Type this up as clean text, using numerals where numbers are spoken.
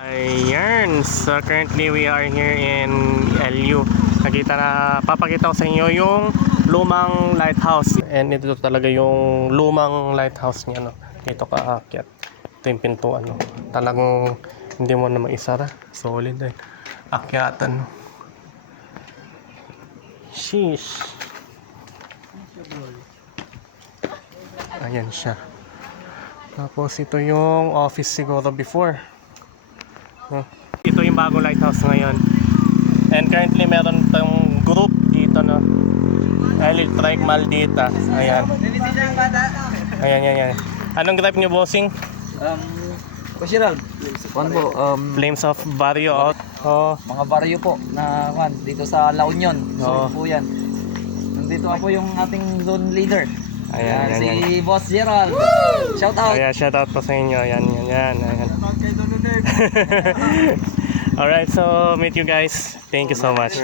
Ayan, so currently we are here in LU. Papakita ko sa inyo yung lumang lighthouse. And ito talaga yung lumang lighthouse niya, no. Dito ka aakyat. Ito yung pintuan, no. Talagang hindi mo na maisara. Solid din. Akyatan, no. Sheesh. Ayan siya. Tapos ito yung office siguro before. Ito yung bagong lighthouse ngayon. And currently meron tong group dito, no. Electric Maldita. Ayan. Ayan. Anong gripe nyo, bossing? Pasiral. Flames of Barrio. Oh. Mga baryo po na dito sa La Union. So po yan. Nandito ako yung ating zone leader. Ayan. Si Boss Gerald. Shout out. Ayan, shout out po sa inyo. Ayan. Alright, so meet you guys. Thank you so much.